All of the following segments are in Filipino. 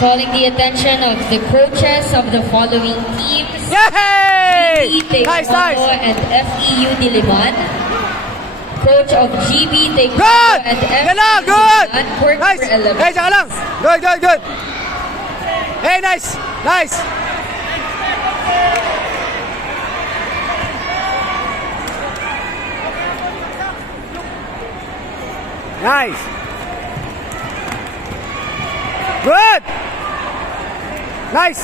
Calling the attention of the coaches of the following teams. Yay! GB Nice, nice. Taekwondo and FEU Diliman. Coach of GB Taekwondo Good! and FEU Yan lang, good! Diliman. Court Nice! for 11. Hey, saka lang! Good, good, good! Hey, nice! Nice! Nice! Good! Nice!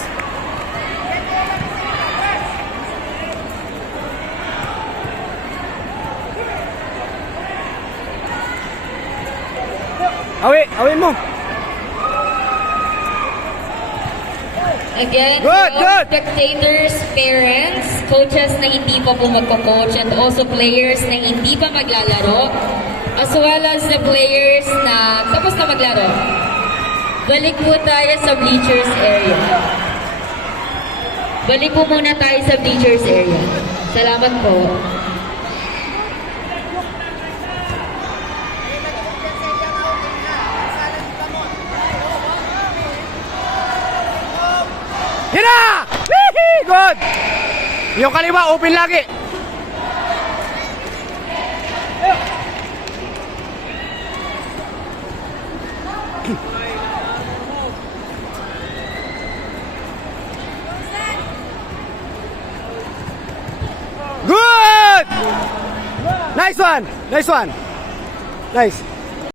Awin mo! Again, Good, to all good. spectators, parents, coaches na hindi pa po magko-coach, and also players na hindi pa maglalaro, as well as the players na tapos na maglaro. Balik po tayo sa bleachers area. Balik po muna tayo sa bleachers area. Salamat po. Yan na! Wee! Good! Yung kaliwa, open lagi. Good! Nice one! Nice one! Nice.